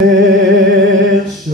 Cherche,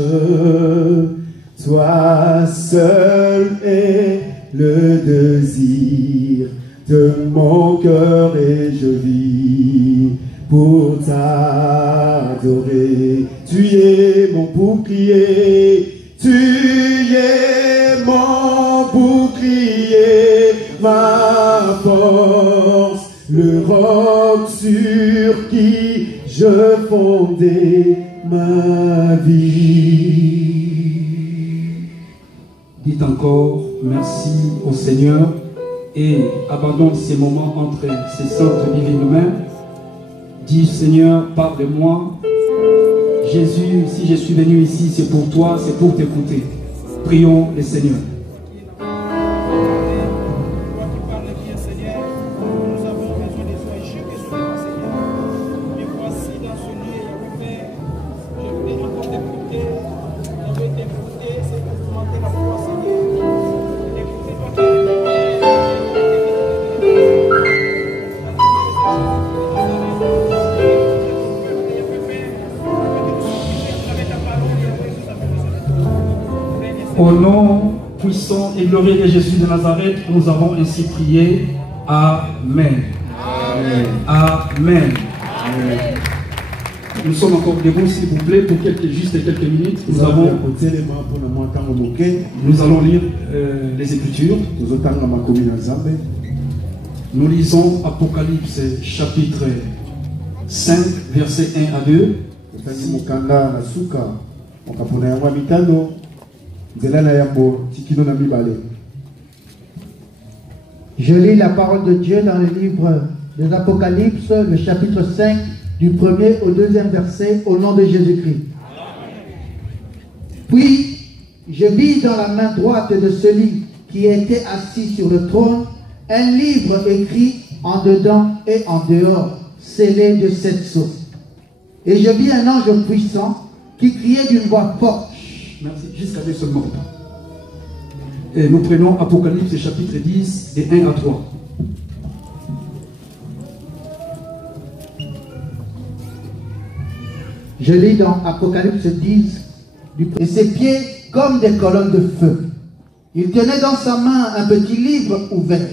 toi seul est le désir de mon cœur et je vis pour t'adorer. Tu es mon bouclier, tu es mon bouclier, ma force, le roc sur qui je fondais ma vie. Dites encore merci au Seigneur et abandonne ces moments entre ses saintes divines mains. Dis Seigneur, parle de moi. Jésus, si je suis venu ici, c'est pour toi, c'est pour t'écouter. Prions le Seigneur. Au nom puissant et glorieux de Jésus de Nazareth, nous avons ainsi prié. Amen. Amen. Amen. Amen. Nous sommes encore debout, s'il vous plaît, pour juste quelques minutes. Nous allons lire les Écritures. Nous lisons Apocalypse chapitre 5, versets 1 à 2. Je lis la parole de Dieu dans le livre de l'Apocalypse, le chapitre 5, du 1er au 2e verset, au nom de Jésus-Christ. Puis, je vis dans la main droite de celui qui était assis sur le trône un livre écrit en dedans et en dehors, scellé de 7 sceaux. Et je vis un ange puissant qui criait d'une voix forte. Merci, jusqu'à deux seulement. Et nous prenons Apocalypse chapitre 10, des 1 à 3. Je lis dans Apocalypse 10, et ses pieds comme des colonnes de feu. Il tenait dans sa main un petit livre ouvert.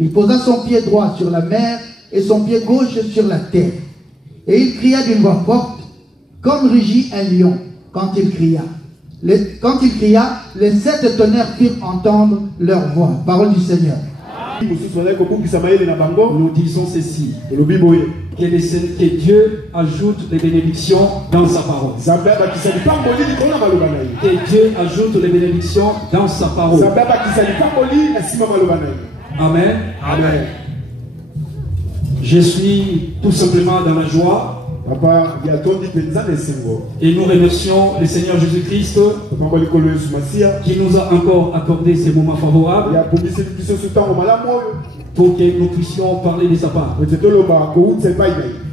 Il posa son pied droit sur la mer et son pied gauche sur la terre. Et il cria d'une voix forte, comme rugit un lion quand il cria. Quand il cria, les 7 tonnerres firent entendre leur voix. Parole du Seigneur. Nous disons ceci. Que Dieu ajoute les bénédictions dans sa parole. Que Dieu ajoute les bénédictions dans sa parole. Amen. Amen. Je suis tout simplement dans la joie. Et nous remercions le Seigneur Jésus-Christ qui nous a encore accordé ces moments favorables pour que nous puissions parler de sa part.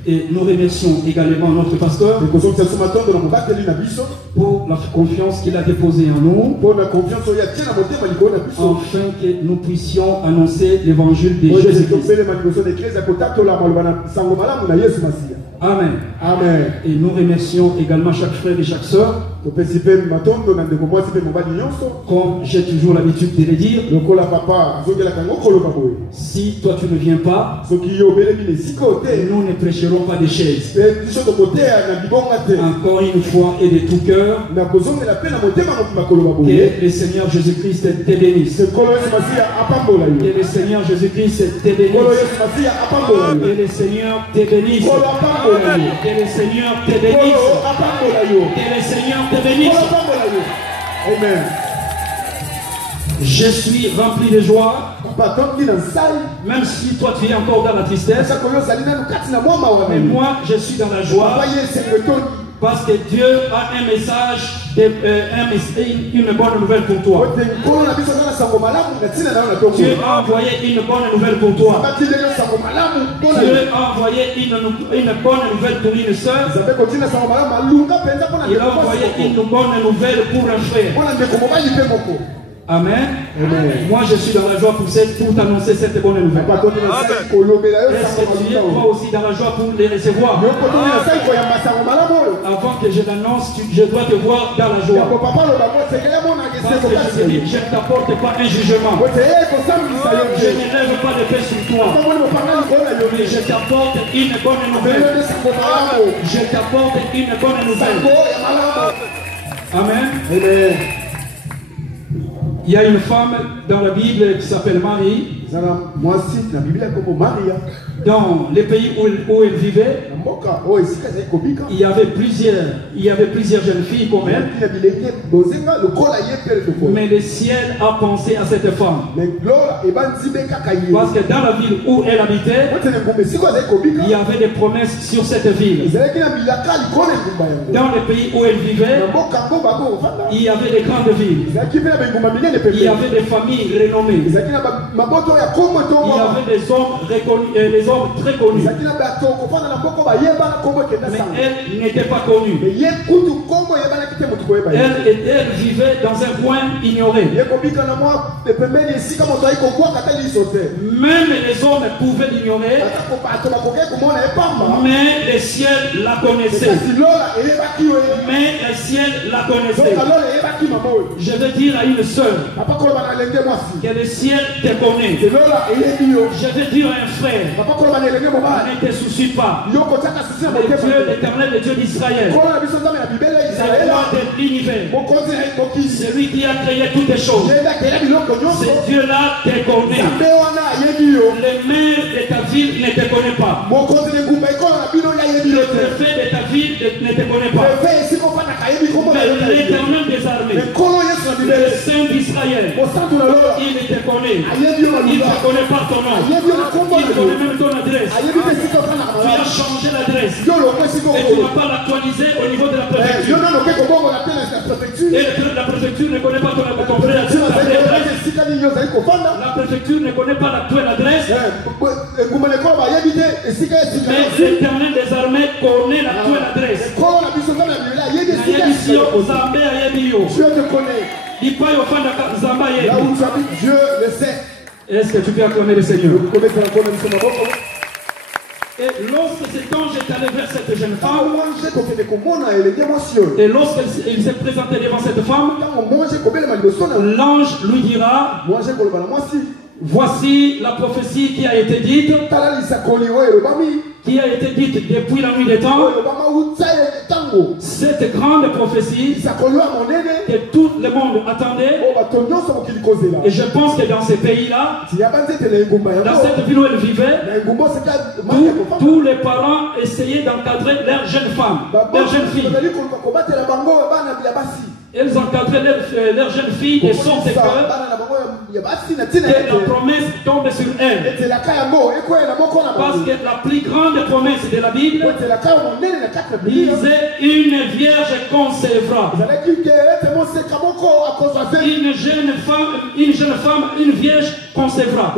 Et nous remercions également notre pasteur pour la confiance qu'il a déposée en nous, afin que nous puissions annoncer l'évangile de Jésus-Christ. Amen. Amen. Et nous remercions également chaque frère et chaque sœur. Comme j'ai toujours l'habitude de le dire, si toi tu ne viens pas, nous ne prêcherons pas des chaises. Encore une fois et de tout cœur, que le Seigneur Jésus-Christ te bénisse. Que le Seigneur Jésus-Christ te bénisse. Que le Seigneur te bénisse. Que le Seigneur te bénisse. Que le Seigneur te bénisse. Amen. Je suis rempli de joie. Même si toi tu es encore dans la tristesse. Mais moi je suis dans la joie. Parce que Dieu a un message, une bonne nouvelle pour toi. Dieu a envoyé une bonne nouvelle pour toi. Dieu a envoyé une bonne nouvelle pour une soeur. Il a envoyé une bonne nouvelle pour un frère. Amen. Moi je suis dans la joie pour annoncer cette bonne nouvelle. Est-ce que tu es toi aussi dans la joie pour les recevoir? Avant que je l'annonce, je dois te voir dans la joie. Parce que je te dis, je ne t'apporte pas un jugement. Je ne lève pas de paix sur toi. Mais je t'apporte une bonne nouvelle. Je t'apporte une bonne nouvelle. Amen. Il y a une femme dans la Bible qui s'appelle Marie. Dans les pays où elle vivait, il y avait plusieurs jeunes filles comme elle. Mais le ciel a pensé à cette femme. Parce que dans la ville où elle habitait, il y avait des promesses sur cette ville. Dans les pays où elle vivait, il y avait des grandes villes. Il y avait des familles renommées. Il y avait des hommes reconnus, des hommes très connus. Mais elle n'était pas connue. Elle vivait dans un coin ignoré. Même les hommes pouvaient l'ignorer. Mais le ciel la connaissait. Mais le ciel la connaissait. Je veux dire à une sœur que le ciel te connaît. Je veux dire à un frère, ne te soucie pas. Le Dieu, l'Éternel, le Dieu d'Israël, c'est le roi de l'univers, celui qui a créé toutes les choses. Ce Dieu-là te connaît. Le maire de ta ville ne te connaît pas. Le préfet de ta ville ne te connaît pas. Mais l'Éternel des armées, le Saint d'Israël, il te connaît. Il ne te connaît pas ton nom. Il connaît même ton adresse. Tu as changé l'adresse. Et tu n'as pas l'actualisé au niveau de la préfecture. Et la préfecture ne connaît pas ton adresse. La préfecture ne connaît pas l'actuelle adresse. Mais l'Éternel des armées connaît l'actuelle adresse. Dieu te connaît. Là où tu habites, Dieu le sait. Est-ce que tu peux acclamer le Seigneur? Et lorsque cet ange est allé vers cette jeune femme, et lorsqu'il s'est présenté devant cette femme, l'ange lui dira: voici la prophétie qui a été dite depuis la nuit des temps. Cette grande prophétie que tout le monde attendait. Et je pense que dans ces pays-là, dans cette ville où elle vivait, tous les parents essayaient d'encadrer leurs jeunes femmes, leurs jeunes filles. Elles encadraient leurs jeunes filles de sorte que la promesse tombe sur elles. Parce que la plus grande promesse de la Bible disait: une vierge concevra. Une jeune femme, une vierge concevra.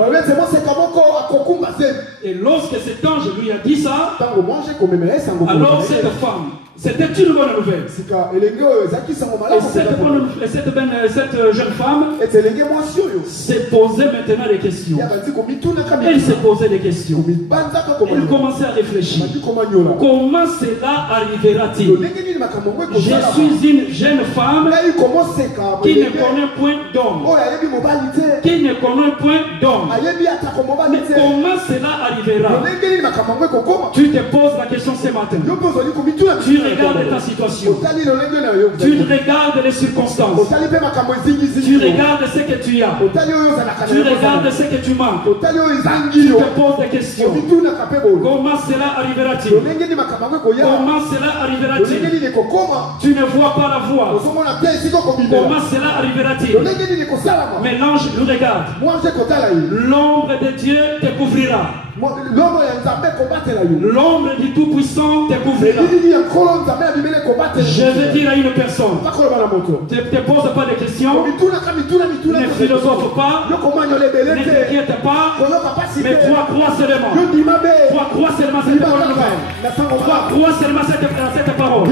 Et lorsque cet ange lui a dit ça, alors cette femme, c'était une bonne nouvelle. Et cette jeune femme s'est posée maintenant des questions. Elle s'est posé des questions. Elle commençait à réfléchir. Comment cela arrivera-t-il? Je suis une jeune femme qui ne connaît point d'homme. Qui ne connaît point d'homme. Mais comment cela arrivera? Tu te poses la question ce matin. Tu regardes ta situation. Tu regardes les circonstances. Tu regardes ce que tu as. Tu regardes ce que tu manques. Tu te poses des questions. Comment cela arrivera-t-il? Comment cela arrivera-t-il? Tu ne vois pas la voie. Comment cela arrivera-t-il? Mais l'ange nous regarde. L'ombre de Dieu te couvrira. L'ombre du Tout-Puissant te couvrira. Je veux dire à une personne, ne te pose pas de questions. Ne philosophe pas, ne t'inquiète pas, mais toi crois seulement. Toi crois seulement cette bonne nouvelle. Toi crois seulement cette parole.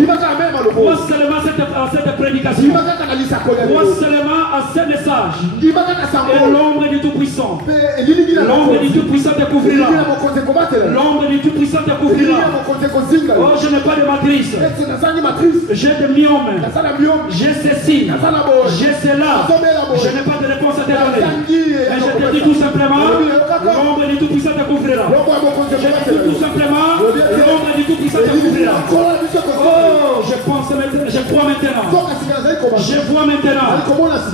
Crois seulement cette prédication. Crois seulement à ce message. Et l'ombre du Tout-Puissant. L'ombre du Tout-Puissant te couvrira. L'ombre du Tout-Puissant te couvrira. Oh, je n'ai pas de matrice. J'ai des myomes. J'ai ceci. J'ai cela. Je n'ai pas de réponse à te donner. Mais je te dis tout simplement, l'ombre du Tout-Puissant te couvrira. Je te dis tout simplement, l'ombre du Tout-Puissant te couvrira. Oh, je crois maintenant. Je vois maintenant.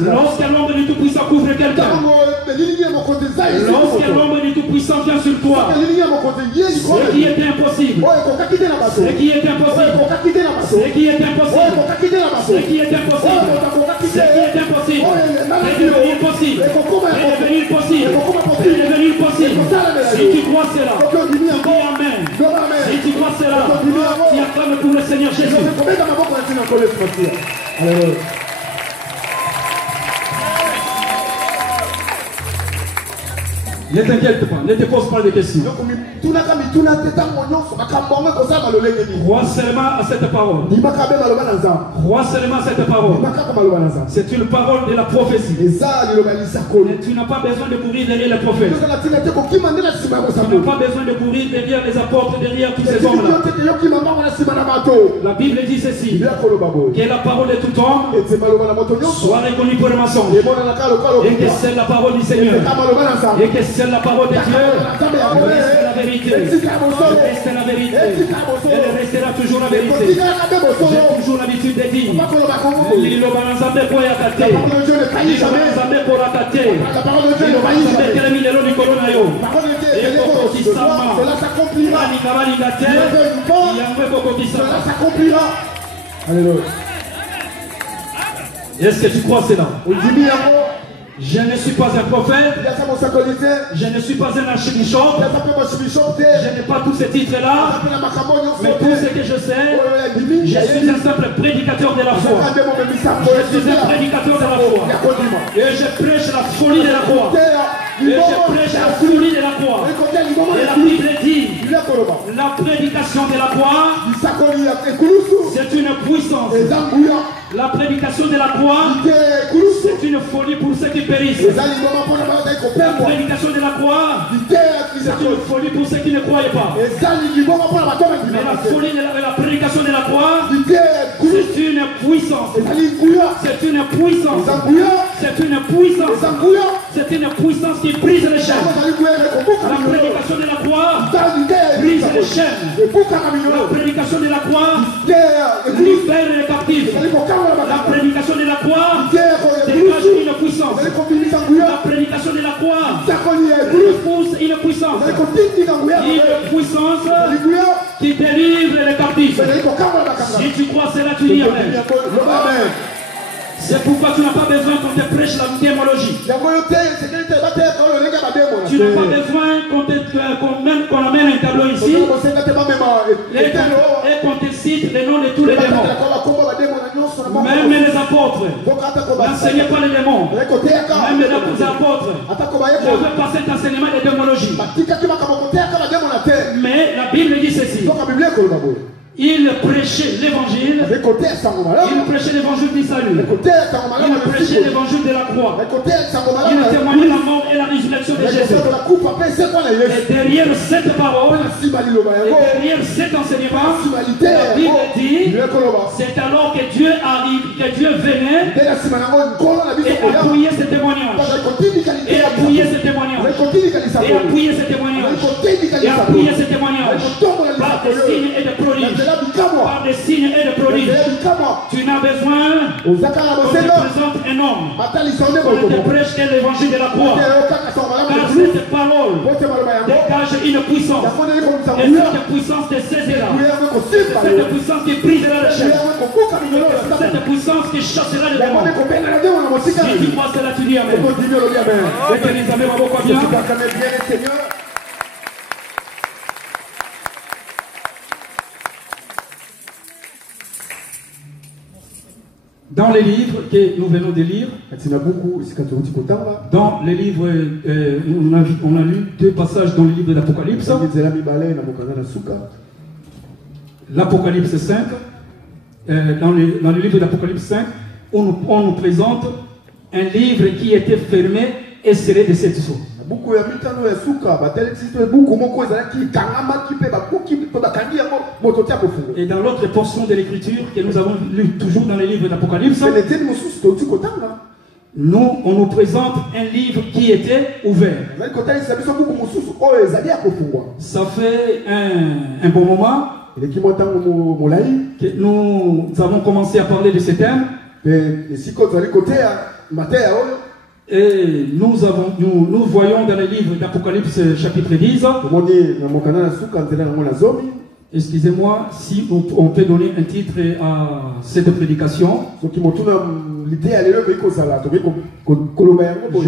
Lorsque l'ombre du Tout-Puissant couvre quelqu'un, lorsque l'ombre du Tout-Puissant vient sur toi, ce qui est impossible, ce qui est impossible, ce qui est impossible, ce qui est impossible, ce qui est impossible, est devenir possible, est devenir possible, est devenir possible. Si tu crois cela, tu dis Amen. Si tu crois cela, tu acclames pour le Seigneur Jésus. Alléluia. Ne t'inquiète pas, ne te pose pas de questions. Crois seulement à cette parole. Crois seulement à cette parole. C'est une parole de la prophétie. Et tu n'as pas besoin de courir derrière les prophètes. Tu n'as pas besoin de courir derrière les apôtres, derrière tous ces hommes-là. La Bible dit ceci, que la parole de tout homme soit reconnue pour le mensonge. Et que c'est la parole du Seigneur. Et que c'est la parole de Dieu. Reste la vérité. Reste la vérité. Elle restera toujours la vérité. J'ai toujours l'habitude de dire, Lilo Banazambe pour Yakate. Lilo Banazambe pour Yakate. Lilo Banazambe Keremi Lelo Nikolonayo. Et Koko Kisama. Cela s'accomplira. Anikavaligate. Yamwe Koko Kisama. Alléluia. Est-ce que tu crois cela? Je ne suis pas un prophète. Je ne suis pas un archibishop. Je n'ai pas tous ces titres-là. Mais tout ce que je sais, je suis un simple prédicateur de la foi. Je suis un prédicateur de la foi. Et je prêche la folie de la croix. Et je prêche la folie de la croix. Et la Bible dit, la prédication de la croix, c'est une puissance. La prédication de la croix, c'est une folie pour ceux qui périssent. La prédication de la croix, c'est une folie pour ceux qui ne croient pas. Mais la folie de la prédication de la croix, c'est une puissance. C'est une puissance. C'est une puissance. C'est une puissance qui brise les chaînes. La prédication de la croix brise les chaînes. La prédication de la croix libère les captifs. La prédication de la croix dégage une puissance. La prédication de la croix pousse une puissance. Une puissance qui délivre les captifs. Si tu crois cela, tu dis Amen. C'est pourquoi tu n'as pas besoin qu'on te prêche la démologie. Tu n'as pas besoin qu'on amène un tableau ici et qu'on te cite les noms de tous les démons. Même les apôtres n'enseignaient pas les démons. Même les apôtres n'avaient pas cet enseignement de démologie. Mais la Bible dit ceci. Il prêchait l'évangile. Il prêchait l'évangile du salut. Il prêchait l'évangile de la croix. Il témoignait la mort et la résurrection de Jésus. Et derrière cette parole, et derrière cet enseignement, la Bible dit, c'est alors que Dieu arrive, que Dieu venait et appuyait ce témoignage. Et appuyait ce témoignage. Et appuyait ce témoignage. Et appuyait ce témoignage. Par des signes et des prodiges. Par des signes et des prodiges. Tu n'as besoin qu'on te présente un homme, qu'on te prêche l'évangile de la croix. Car cette parole dégage une puissance. Et cette puissance te saisira. C'est cette puissance qui brisera les chaînes. C'est cette puissance qui chassera les démons. Si tu crois cela, tu dis Amen. Et que les amis vont bien. Dans les livres que nous venons de lire, dans les livres, on a lu 2 passages dans le livre de l'Apocalypse. L'Apocalypse 5, dans le livre de l'Apocalypse 5, on nous présente un livre qui était fermé et scellé de 7 sceaux. Et dans l'autre portion de l'écriture que nous avons lu toujours dans les livres d'Apocalypse, on nous présente un livre qui était ouvert. Ça fait un bon moment que nous avons commencé à parler de ce thème. Et nous voyons dans le livre d'Apocalypse chapitre 10. Excusez-moi si on peut donner un titre à cette prédication. Je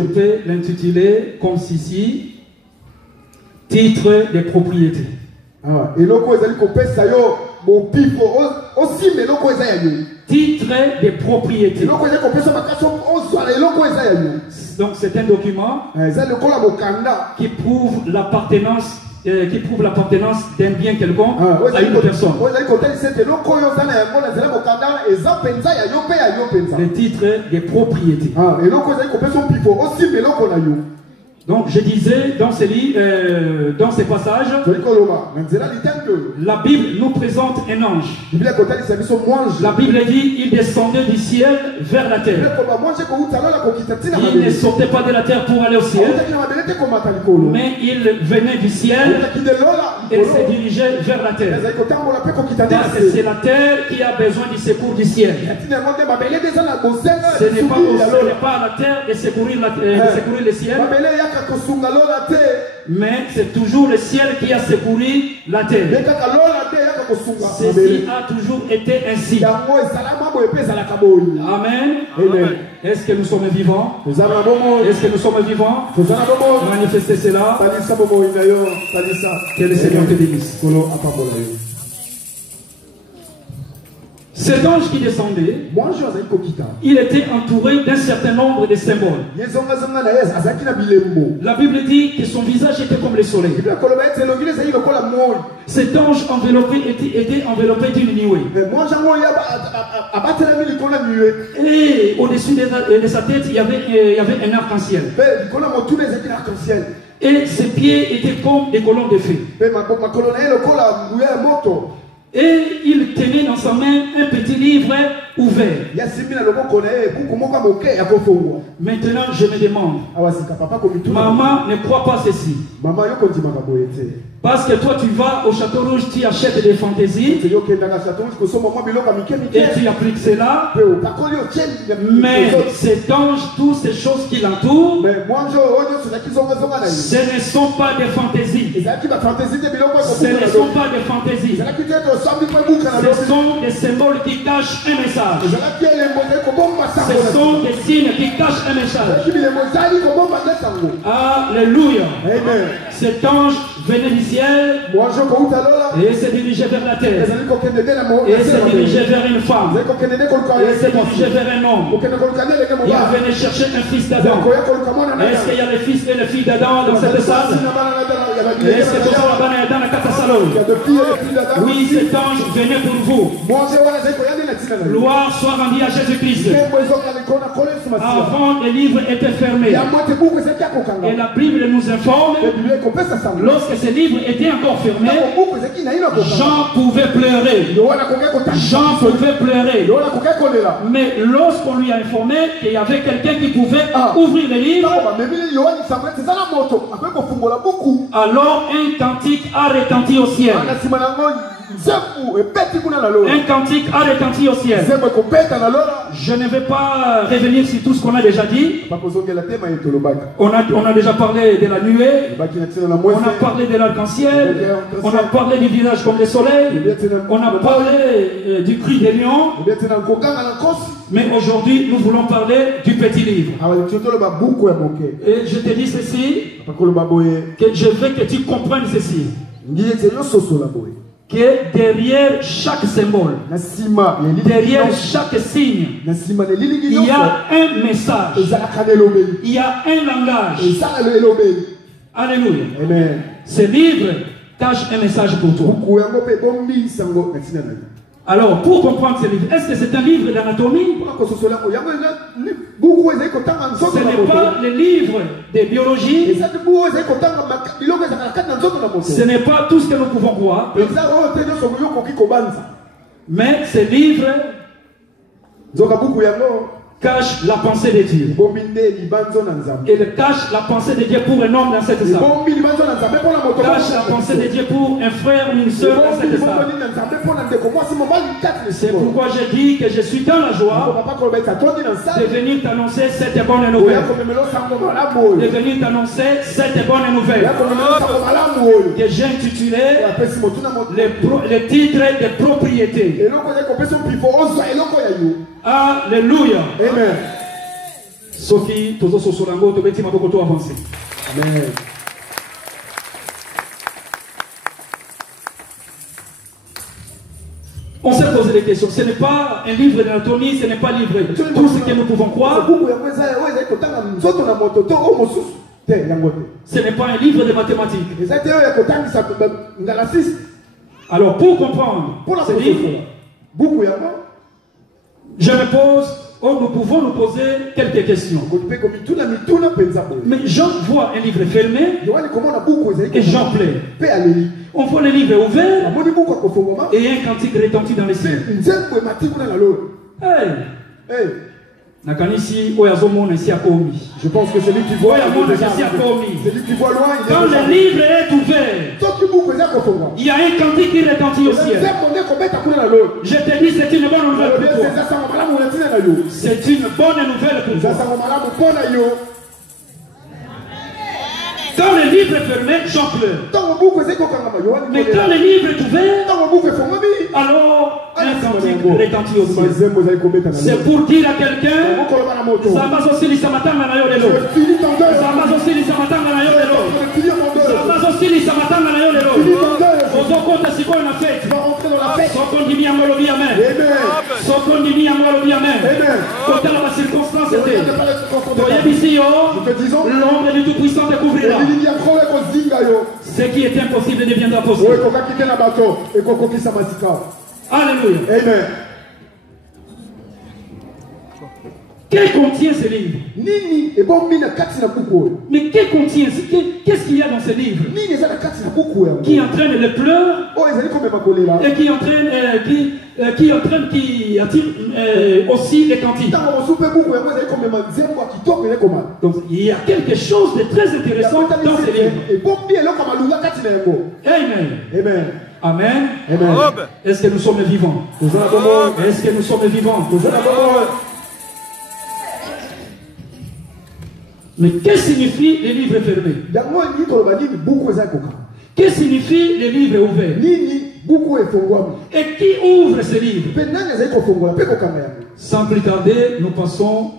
peux l'intituler comme ceci: titre des propriétés. Titre des propriétés. Donc c'est un document qui prouve l'appartenance d'un bien quelconque à une personne. Le titre des propriétés. Donc je disais dans ces passages, la Bible nous présente un ange. La Bible dit il descendait du ciel vers la terre. Il ne sortait pas de la terre pour aller au ciel, mais il venait du ciel et se dirigeait vers la terre. Parce que c'est la terre qui a besoin du secours du ciel. Ce n'est pas à la terre de secourir le ciel, mais c'est toujours le ciel qui a secouru la terre. Ceci a toujours été ainsi. Amen. Amen. Est-ce que nous sommes vivants? Est-ce que nous sommes vivants? Manifestez cela. Que le Seigneur te bénisse. Cet ange qui descendait, il était entouré d'un certain nombre de symboles. La Bible dit que son visage était comme le soleil. Cet ange était enveloppé d'une nuée. Et au-dessus de sa tête, il y avait un arc-en-ciel. Et ses pieds étaient comme des colonnes de feu. Et il tenait dans sa main un petit livre ouvert. Maintenant, je me demande, maman ne croit pas ceci. Parce que toi, tu vas au Château Rouge, tu achètes des fantaisies et tu appliques cela. Mais cet ange, toutes ces choses qui l'entourent, ce ne sont pas des fantaisies. Ce ne sont pas des fantaisies. Ce sont des symboles qui cachent un message. Ce sont des signes qui cachent un message. Alléluia. Cet ange venait du ciel et se dirigeait vers la terre. Et se dirigeait vers une femme. Et se dirigeait vers un homme. Il venait chercher un fils d'Adam. Est-ce qu'il y a les fils et les filles d'Adam dans cette salle? Est-ce que dans la catastrophe? Oui, cet ange venait pour vous. Gloire soit rendue à Jésus-Christ. Avant, les livres étaient fermés. Et la Bible nous informe, lorsque ces livres étaient encore fermés, Jean pouvait pleurer. Jean pouvait pleurer. Mais lorsqu'on lui a informé qu'il y avait quelqu'un qui pouvait ouvrir les livres, alors un cantique a retenti au ciel. Un cantique a retenti au ciel. Je ne vais pas revenir sur tout ce qu'on a déjà dit. On a déjà parlé de la nuée. On a parlé de l'arc-en-ciel. On a parlé du visage comme le soleil. On a parlé du cri des lions. Mais aujourd'hui, nous voulons parler du petit livre. Et je te dis ceci, que je veux que tu comprennes ceci. que derrière chaque symbole, derrière chaque signe, il y a un message, il y a un langage. Alléluia. Amen. Ce livre cache un message pour toi. Alors, pour comprendre ce livre, est-ce que c'est un livre d'anatomie? Ce n'est pas le livre de biologie. Ce n'est pas tout ce que nous pouvons voir. Mais ce livre cache la pensée de Dieu. Il cache la pensée de Dieu pour un homme dans cette salle. Cache la pensée de Dieu pour un frère ou une soeur dans cette salle. C'est pourquoi je dis que je suis dans la joie de venir t'annoncer cette bonne nouvelle. De venir t'annoncer cette bonne nouvelle. Que j'ai intitulé le titre de propriété. Alléluia. Amen. Sophie, tozo sosolango, to beti maboko to avancer. Amen. On s'est posé des questions. Ce n'est pas un livre d'anatomie, ce n'est pas un livre de tout ce que nous pouvons croire. Ce n'est pas un livre de mathématiques. Alors, pour comprendre ce livre, je me pose, nous pouvons nous poser quelques questions. Mais Jean voit un livre fermé et Jean plein. On voit le livre ouvert et un cantique retentit dans les cieux. Hey. Je pense que celui qui voit loin, quand le livre est ouvert, il y a un cantique qui retentit au ciel. Je te dis, c'est une bonne nouvelle pour toi. C'est une bonne nouvelle pour toi. Quand le livre est fermé, j'en pleure. Mais quand le livre est ouvert, alors un cantique retentit au ciel. C'est pour dire à quelqu'un, l'ombre du Tout-Puissant découvrira. Ce qui est impossible deviendra possible. Alléluia. Amen. Que contient ce livre? Mais que contient? Qu'est-ce qu'il y a dans ce livre? Qui entraîne les pleurs et qui attire aussi les cantiques. Donc il y a quelque chose de très intéressant dans ce livre. Amen. Amen. Amen. Amen. Est-ce que nous sommes vivants? Est-ce que nous sommes vivants? Mais que signifie les livres fermés? Que signifie les livres ouverts? Et qui ouvre ces livres? Sans plus tarder, nous passons.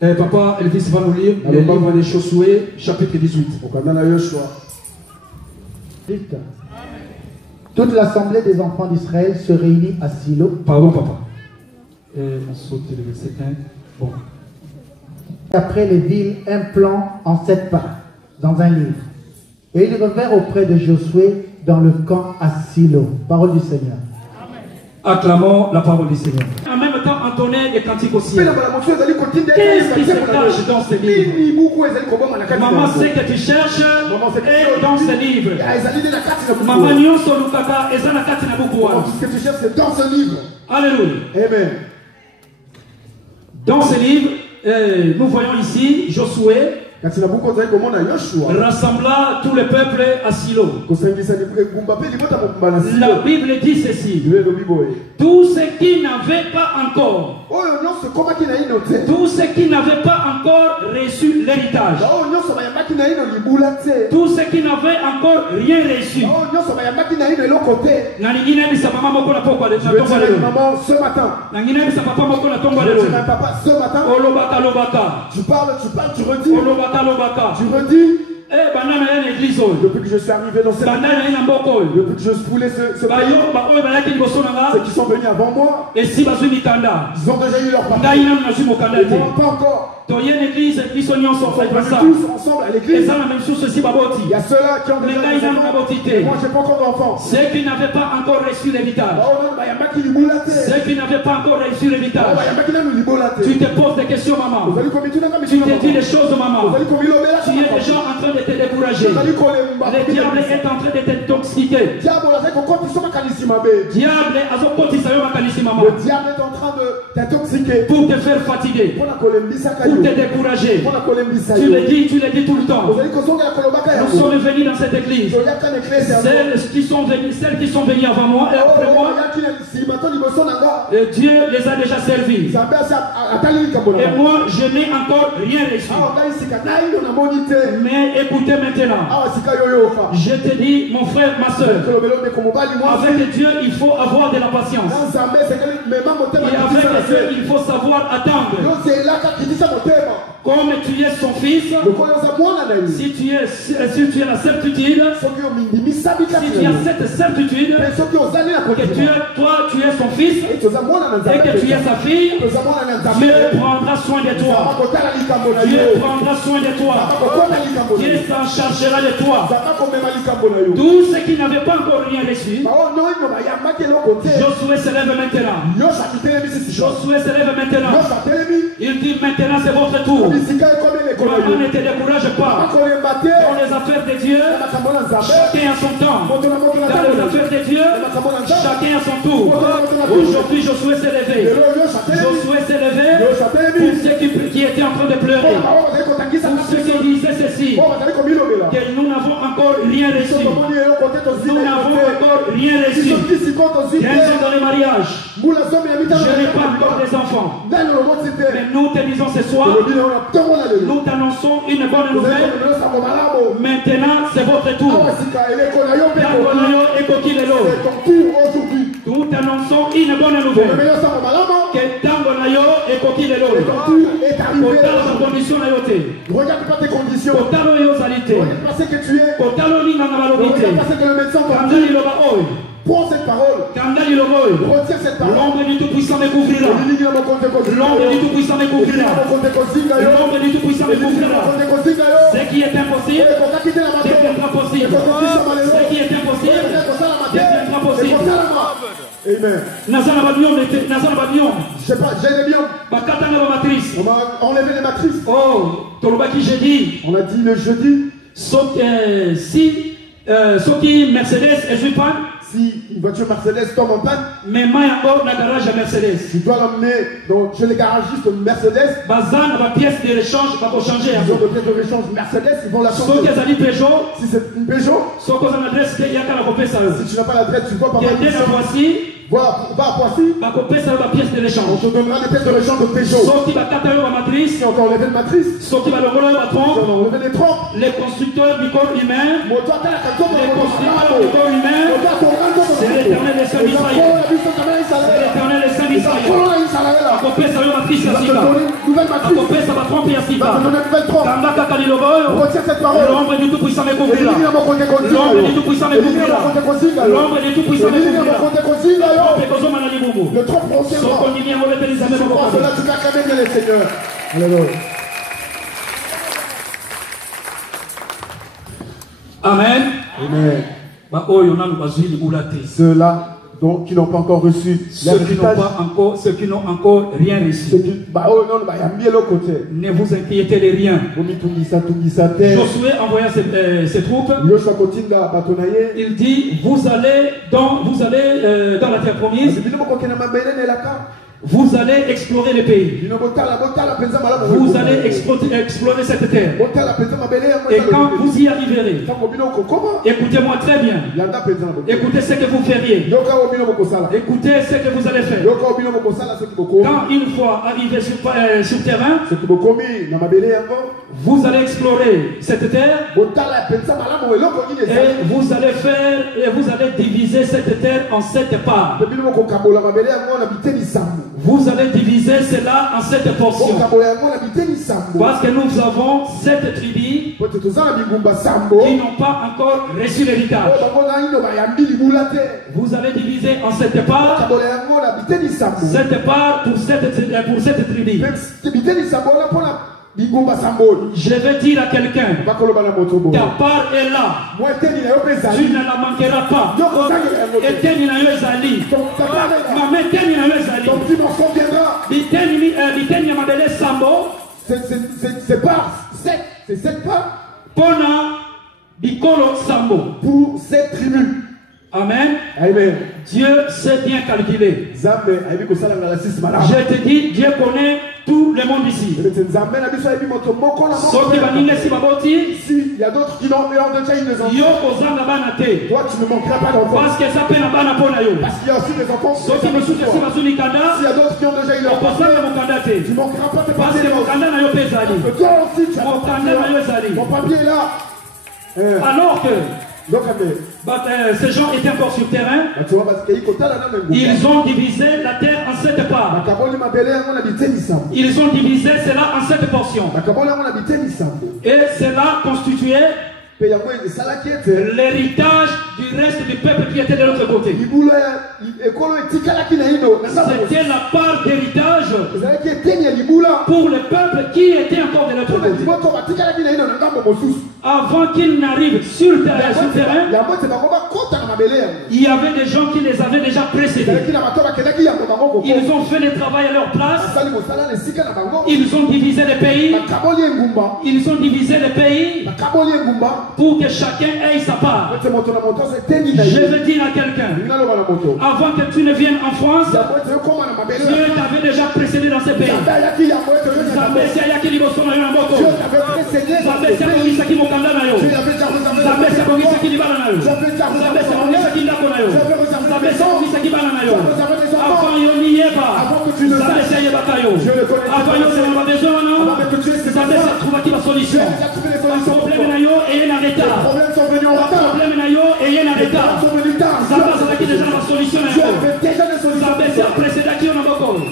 Papa Elvis va nous lire le livre de Josué, chapitre 18. Toute l'assemblée des enfants d'Israël se réunit à Silo. Pardon, papa. On saute le verset 1. Bon. Après les villes, un plan en 7 parts, dans un livre. Et ils revinrent auprès de Josué dans le camp à Silo. Parole du Seigneur. Acclamons la parole du Seigneur. En même temps, entonner les cantiques au ciel. Qu'est-ce qui se cache dans ce livre? Maman sait que tu cherches et dans ce livre. Maman nyonso lukaka ezana kati na buku wana. Ce que tu cherches, c'est dans ce livre. Alléluia. Amen. Dans ce livre, nous voyons ici Josué rassembla tout le peuple à Silo. La Bible dit ceci: tous ceux qui n'avaient pas encore, tous ceux qui n'avaient pas encore reçu l'héritage, tous ceux qui n'avaient encore rien reçu. Tu parles, tu redis. Tu redis. Depuis que je suis arrivé dans cette église, depuis que je foulais ce pays, ceux qui sont venus avant moi, ils ont déjà eu leur partie. Et moi, pas encore. Tous ensemble à l'église. Il y a ceux-là qui ont déjà des enfants. Moi, je n'ai pas encore d'enfants. Ceux qui n'avaient pas encore reçu l'héritage. Ceux qui n'avaient pas encore reçu l'héritage. Tu te poses des questions, maman. Tu te dis des choses, maman. Tu es déjà en train de te décourager. Le diable est en train de t'intoxiquer. Le diable est en train de t'intoxiquer. Pour te faire fatiguer. Pour te décourager. Tu le dis tout le temps. Nous sommes venus dans cette église. Celles qui sont venues avant moi et après moi, Dieu les a déjà servis. Et moi, je n'ai encore rien reçu. Mais écoutez maintenant. Je te dis, mon frère, ma soeur, avec Dieu, il faut avoir de la patience. Et avec Dieu, il faut savoir attendre. Comme tu es son fils, si tu es la certitude, si tu as cette certitude que toi tu es son fils et que tu es sa fille, Dieu prendra soin de toi. Dieu prendra soin de toi. Dieu s'en chargera de toi. Tous ceux qui n'avaient pas encore rien reçu, Josué se lève maintenant. Josué se lève maintenant. Il dit maintenant c'est votre tour. Maman, ne te décourage pas. Dans les affaires de Dieu, chacun a son temps. Dans les affaires de Dieu, chacun a son tour. Aujourd'hui, Josué s'est levé. Josué s'est levé pour ceux qui étaient en train de pleurer. Pour ceux qui disaient ceci, que nous n'avons encore rien reçu. Nous n'avons encore rien reçu. 15 ans dans le mariage. Je n'ai pas encore des enfants. Mais nous te disons ce soir, nous t'annonçons une bonne nouvelle. Maintenant, c'est votre tour. Nous t'annonçons une bonne nouvelle. Regarde pas tes conditions. Regarde pas ce que tu es. Regarde pas ce que le médecin va dire. Prends cette parole. Retire cette parole. L'ombre du Tout-Puissant me couvrira. L'ombre du Tout-Puissant me couvrira. L'ombre du Tout-Puissant me couvrira. Ce qui est impossible deviendra possible. Ce qui est impossible deviendra possible. Amen. Je sais pas, j'ai des biens. On m'a enlevé les matrices. Oh, Tolobaki jeudi. On a dit le jeudi. Si Mercedes est pas. Si une voiture Mercedes tombe en panne, mais moi encore dans le garage à Mercedes. Tu dois l'emmener chez les garagistes Mercedes. Bazan la pièce de rechange va changer. Ils ont des pièces de rechange Mercedes, ils vont la changer. Si c'est une Peugeot, si tu n'as pas l'adresse, tu vois pas mal. Va à Poissy. On te donnera des pièces de rechange de Peugeot. Si on t'a enlevé une matrice, si on a enlevé les trompes, les constructeurs du corps humain, les constructeurs du corps humain, c'est l'Éternel des saints d'Israël. C'est l'Éternel des saints d'Israël. Retire cette parole. L'ombre du Tout-Puissant me couvrira. L'ombre du Tout-Puissant me couvrira. L'ombre du Tout-Puissant me couvrira. Le trop prochainement. Si tu crois cela, tu vas acclamer le Seigneur. Alléluia. Amen. Amen. Ceux-là qui n'ont pas encore reçu ceux qui n'ont encore rien reçu. Ne vous inquiétez de rien. Josué envoya ses troupes. Il dit vous allez dans la terre promise. Vous allez explorer le pays. Vous allez explorer cette terre. Et quand vous y arriverez, écoutez-moi très bien. Écoutez ce que vous feriez. Écoutez ce que vous allez faire. Quand une fois arrivé sur terrain, vous allez explorer cette terre. Et vous allez diviser cette terre en 7 parts. Vous allez diviser cela en 7 portions. Parce que nous avons 7 tribus qui n'ont pas encore reçu l'héritage. Vous allez diviser en 7 parts. 7 parts pour 7 tribus. Je vais dire à quelqu'un, ta part est là, tu ne la manqueras pas. C'est 7 parts pour 7 tribus. Amen. Amen. Dieu sait bien calculer. Je te dis, Dieu connaît tout le monde ici. Il y a d'autres qui ont déjà eu des enfants. Toi, tu ne manqueras pas d'enfants. Parce qu'il y a aussi des enfants. S'il y a d'autres qui ont déjà eu leur enfants, tu ne manqueras pas de passer. Toi aussi, tu as ton papier est là. Alors que ces gens étaient encore sur le terrain. Ils ont divisé la terre en 7 parts. Ils ont divisé cela en 7 portions. Et cela constituait l'héritage du reste du peuple qui était de l'autre côté. C'était la part d'héritage pour le peuple qui était encore de l'autre côté. Avant qu'ils n'arrivent sur le terrain, il y avait des gens qui les avaient déjà précédés. Ils ont fait le travail à leur place. Ils ont divisé les pays. Ils ont divisé les pays pour que chacun ait sa part. Je veux dire à quelqu'un, avant que tu ne viennes en France, Dieu t'avait déjà précédé dans ces pays. Les problèmes sont venus en retard.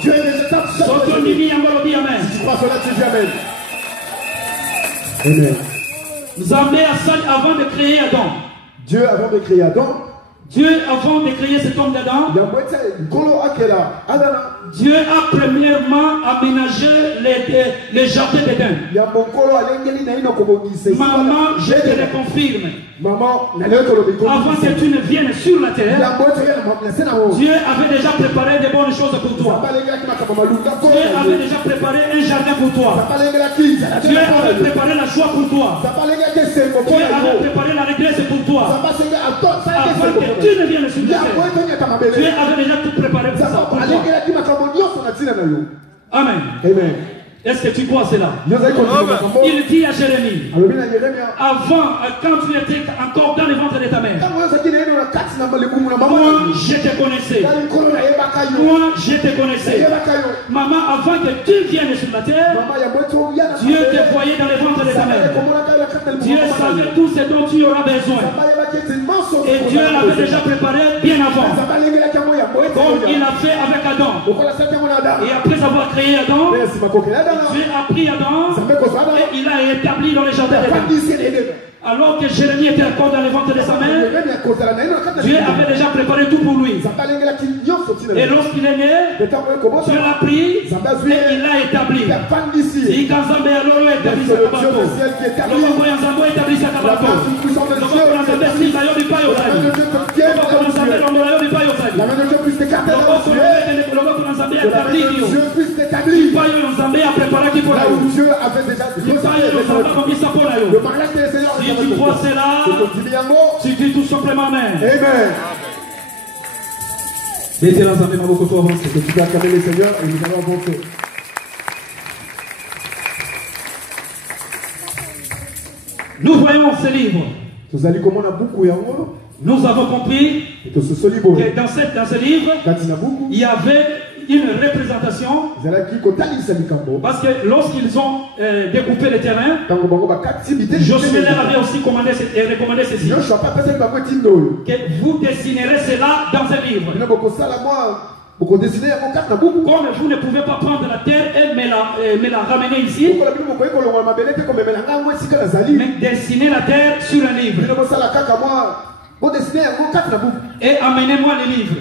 Dieu est des étapes. Si tu passes là, tu dis Amen. Amen. Avant de créer Adam. Dieu avant de créer Adam. Dieu avant de créer cet homme d'Adam. Dieu a premièrement aménagé les jardins d'Éden. Maman, je te le confirme. Avant que tu ne viennes sur la terre, Dieu avait déjà préparé de bonnes choses pour toi. Dieu avait déjà préparé un jardin pour toi. Dieu avait préparé la joie pour toi. Dieu avait préparé la régresse pour toi. Avant que tu ne viennes sur la terre, Dieu avait déjà tout préparé pour ça. Pour toi. Amen. Amen. Est-ce que tu crois cela? Il dit à Jérémie, avant, quand tu étais encore dans le ventre de ta mère, moi je te connaissais. Moi je te connaissais. Maman, avant que tu viennes sur la terre, Dieu te voyait dans le ventre de ta mère. Dieu savait tout ce dont tu auras besoin. Et Dieu l'avait déjà préparé bien avant. Comme il a fait avec Adam. Et après avoir créé Adam, Dieu a pris Adam et il a établi dans les jardins d'Éden. Alors que Jérémie était encore dans le ventre de sa mère, Dieu avait déjà préparé tout pour lui. Et lorsqu'il est né, Dieu l'a pris et il l'a établi. Si Kanzambe alors établi sa kabato, Lobo Yanzambo établi sa kabato, Lobo Yanzambe si Zayo du Payo Zali, Lobo Yanzambe Londolayo du Payo Zali, Lobo Yanzambe établi Dio, Payo Yanzambe a préparé qui pour la route. Dieu avait déjà le mariage des Seigneurs. Si tu crois cela, tu dis tout simplement Amen. Amen. Mettez l'ensemble dans vos côtés avancés. Que tu peux acclamer le Seigneur et nous allons avancer. Nous voyons ce livre. Nous avons compris que dans ce livre, il y avait une représentation. Parce que lorsqu'ils ont découpé le terrain, Josué leur avait aussi recommandé ceci. Que vous dessinerez cela dans un livre. Comme vous ne pouvez pas prendre la terre et me la ramener ici, mais dessinez la terre sur un livre. Et amenez-moi les livres.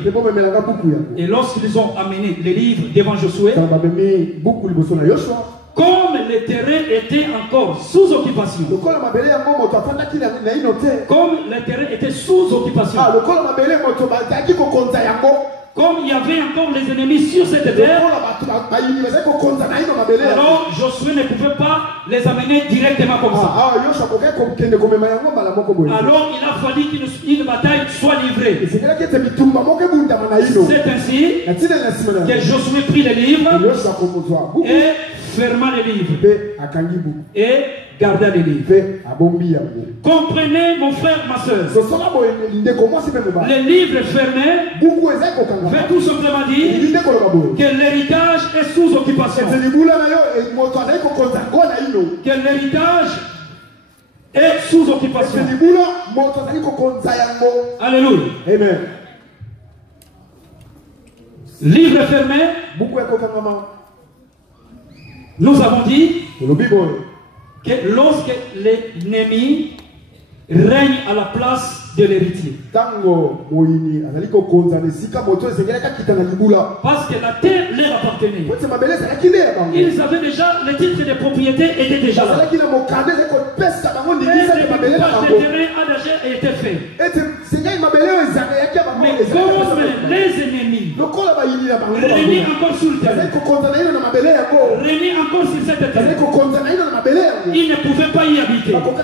Et lorsqu'ils ont amené les livres devant Josué, comme le terrain était encore sous occupation, comme le terrain était sous occupation, comme il y avait encore les ennemis sur cette terre, alors Josué ne pouvait pas les amener directement comme ça. Alors il a fallu qu'une bataille soit livrée. C'est ainsi que Josué prit les livres et ferma les livres et garda les livres. Comprenez, mon frère, ma soeur, les livres fermés veut tout simplement dire que l'héritage est sous occupation, que l'héritage est sous occupation. Alléluia. Amen. Livre fermé. Nous avons dit que lorsque l'ennemi règne à la place de l'héritier, parce que la terre leur appartenait, ils avaient déjà, le titre de propriété était déjà là, et le découpage des terrains a été fait. Mais comme les ennemis régnaient encore sur le terrain, régnaient encore sur cette terre, ils ne pouvaient pas y habiter, ils ne pouvaient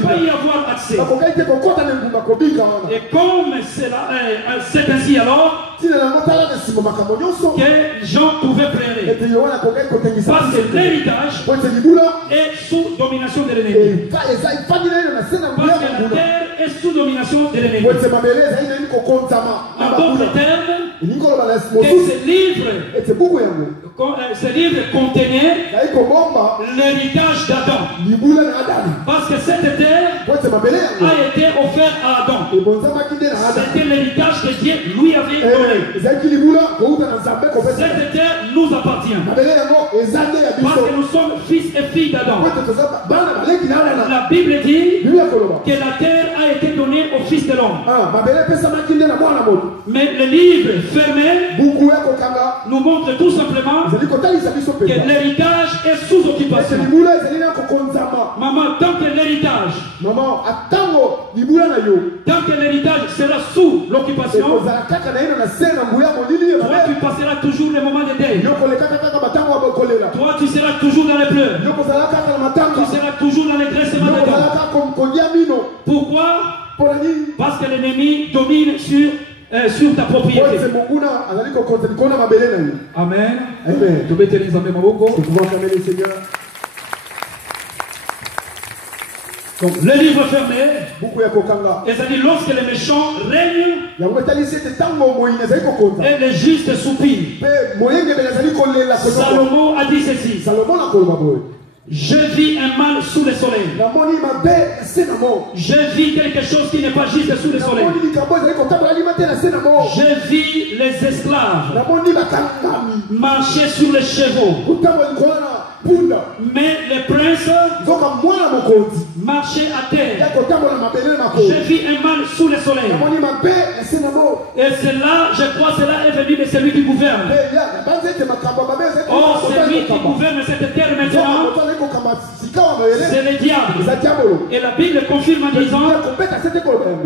pas y avoir accès. Et comme c'est ainsi alors que les gens pouvaient pleurer, parce que l'héritage est sous domination de l'ennemi, parce que la terre est sous domination de l'ennemi. En d'autres termes, que ce livre contenait l'héritage d'Adam, parce que cette terre a été offerte à Adam. C'était l'héritage que Dieu lui avait donné. Cette terre nous appartient, parce que nous sommes fils et filles d'Adam. La Bible dit que la terre a été donnée au fils de l'homme. Mais le livre fermé nous montre tout simplement que l'héritage est sous occupation. Maman, tant que l'héritage sera sous l'occupation, toi tu passeras toujours les moments de deuil. Toi tu seras toujours dans les pleurs. Tu seras toujours dans les graissements de dents. Pourquoi? Parce que l'ennemi domine sur ta propriété. Amen. Donc, le livre fermé, et c'est-à-dire lorsque les méchants règnent et les justes soupirent. Salomon a dit ceci: je vis un mal sous le soleil. Je vis quelque chose qui n'est pas juste sous le soleil. Je vis les esclaves marcher sur les chevaux, mais les princes marchaient à terre. Je vis un mal sous le soleil. Et cela, je crois, cela est venu de celui qui gouverne. Or, celui qui gouverne cette terre maintenant, c'est le diable. Et la Bible confirme en disant,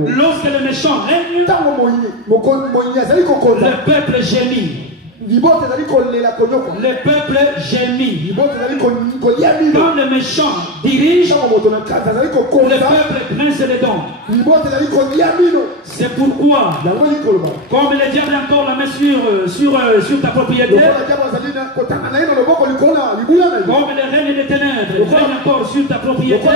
lorsque le méchant règne, le peuple gémit. Le peuple gémit. Quand le méchant dirige, le peuple grince les dents. C'est pourquoi, comme le diable a encore la main sur ta propriété, comme le règne des ténèbres règne encore sur ta propriété,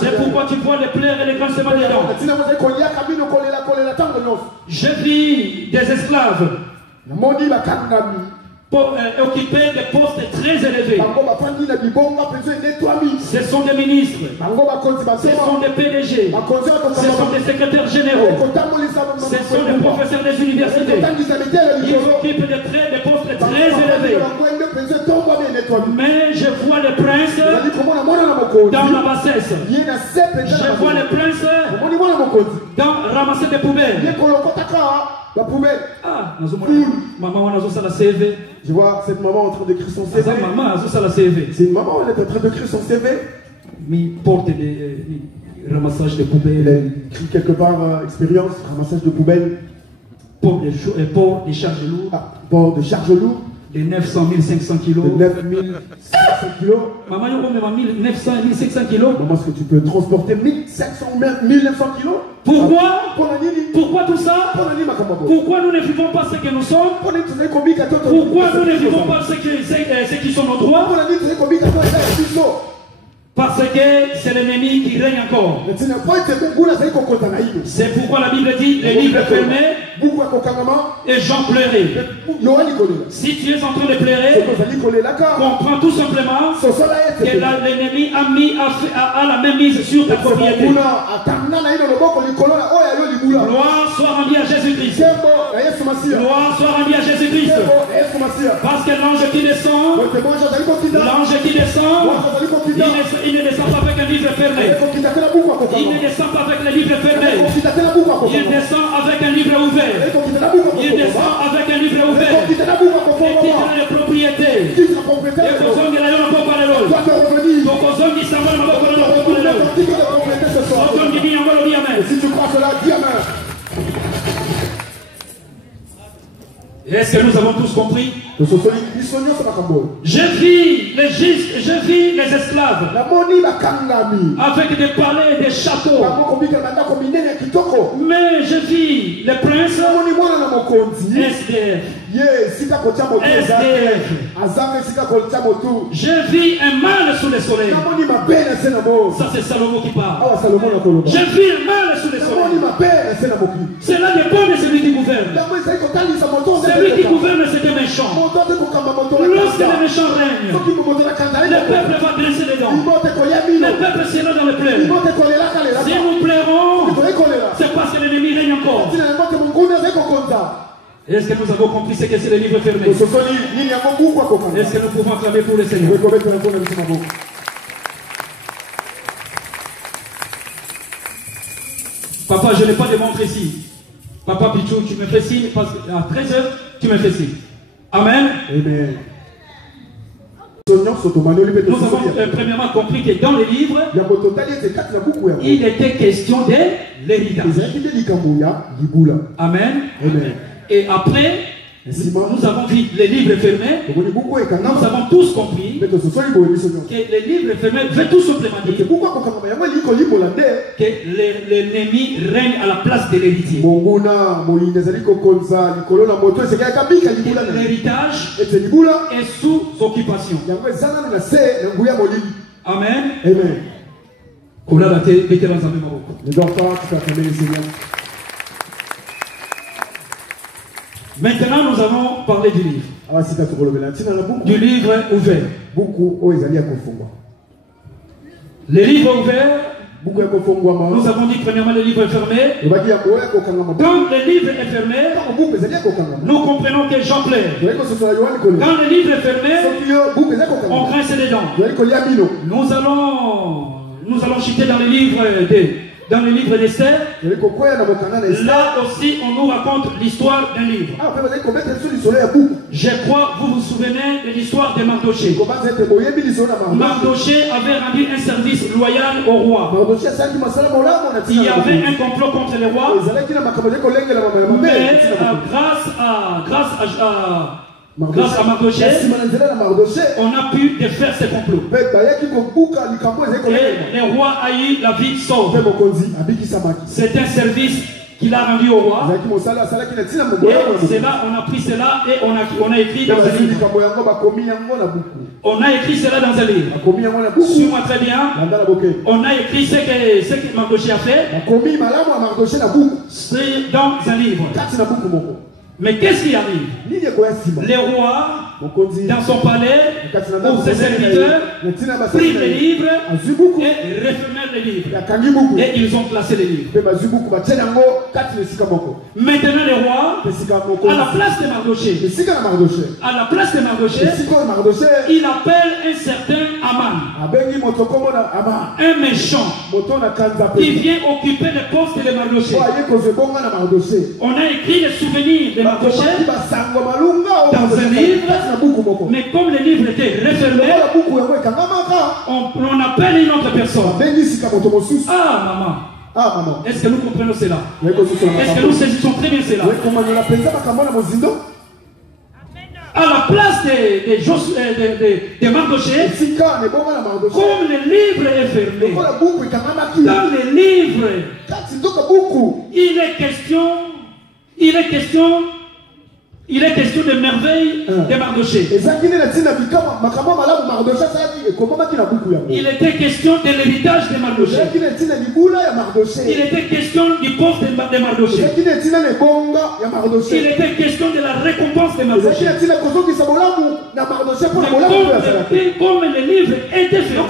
c'est pourquoi tu vois les pleurs et les grincements des dents. Je vis des esclaves occuper des postes très élevés. Ce sont des ministres, ce sont des PDG, ce sont des secrétaires généraux, ce sont des professeurs des universités. Ils occupent des postes très élevés. Mais je vois les princes dans la bassesse. Je vois les princes dans ramasser des poubelles. Ah, maman, je vois cette maman en train d'écrire son CV. C'est une maman, elle est en train d'écrire son CV. Mais porte des ramassages de poubelles. Elle écrit quelque part expérience, ramassage de poubelles. Port des charges lourdes. Ah, port de charges lourdes. Les 900 1500 kilos. De 9500 kilos. Maman, il y a 900 1500 kilos. Maman, est-ce que tu peux transporter 1500 ou 1900 kilos? Pourquoi? Pourquoi tout ça? Pourquoi nous ne vivons pas ce que nous sommes? Pourquoi nous ne vivons pas ce qui sont nos droits? Parce que c'est l'ennemi qui règne encore. C'est pourquoi la Bible dit les livres fermés et j'en pleurais. Si tu es en train de pleurer, comprends tout simplement que l'ennemi a la même mise sur ta propriété. Gloire soit rendue à Jésus-Christ. Gloire soit rendue à Jésus-Christ. Parce que l'ange qui descend, il ne descend pas avec un livre fermé. Il ne descend pas avec le livre fermé. Il descend avec un livre ouvert. Il descend avec un livre ouvert. Et titre de propriété. Et Kozongi la yona popa lelo. Kozongi samba na popa lelo. Kozongi ni angolo di amen. Si tu crois cela, dis amen. Est-ce que nous avons tous compris? Je vis les esclaves avec des palais et des châteaux. Mais je vis les princes SDF. Je vis un mal sous le soleil. Ça c'est Salomon qui parle. Je vis un mal sous le soleil. Cela dépend de celui qui gouverne. Celui qui gouverne c'est un méchant. Lorsque les méchants règnent, le peuple va grincer les dents. Le peuple sera dans le pleurs. Si nous pleurons, c'est parce que l'ennemi règne encore. Est-ce que nous avons compris ce que c'est le livre fermé? Est-ce que nous pouvons acclamer pour le Seigneur? Papa, je n'ai pas de montre ici. Papa Pichou, tu me fais signe parce qu'à 13h, tu me fais signe. Amen. Amen. Nous avons premièrement compris que dans les livres, il était question de l'héritage. Amen. Amen. Et après, nous avons vu les livres fermés. Nous avons tous compris que les livres fermés veulent tout simplement dire que l'ennemi règne à la place de l'héritier. L'héritage est sous occupation. Amen. Amen. Maintenant, nous allons parler du livre. Du livre ouvert. Les livres ouverts, nous avons dit premièrement le livre fermé. Quand le livre est fermé, nous comprenons que Jean pleure. Quand le livre est fermé, on grince les dents. Nous allons chuter dans le livre d'Esther. Là aussi, on nous raconte l'histoire d'un livre. Je crois que vous vous souvenez de l'histoire de Mardoché. Mardoché avait rendu un service loyal au roi. Il y avait un complot contre le roi. Mais grâce à Mardoché, on a pu défaire ce complot. Et le roi a eu la vie sauve. C'est un service qu'il a rendu au roi. Et cela, on a pris cela et on a écrit dans un livre. On a écrit cela dans un livre. Suis-moi très bien. On a écrit ce que Mardoché a fait. C'est dans un livre. Mais qu'est-ce qui arrive? Le roi dans son palais, où ses serviteurs prirent les livres et refermèrent les livres. Et ils ont placé les livres. Maintenant le roi, à la place de Mardochée, il appelle un certain Aman, un méchant, qui vient occuper le poste de Mardochée. On a écrit les souvenirs de Mardochée dans un livre, mais comme le livre était refermé, on appelle une autre personne. Ah maman, est-ce que nous comprenons cela? Est-ce que nous saisissons très bien cela? À la place de Mardochée, comme le livre est fermé, dans le livre, il est question de merveille de Mardochée. Il était question de l'héritage de Mardochée. Il était question du poste de Mardochée. Il était question de la récompense de Mardochée. Mais comme le livre était fermé,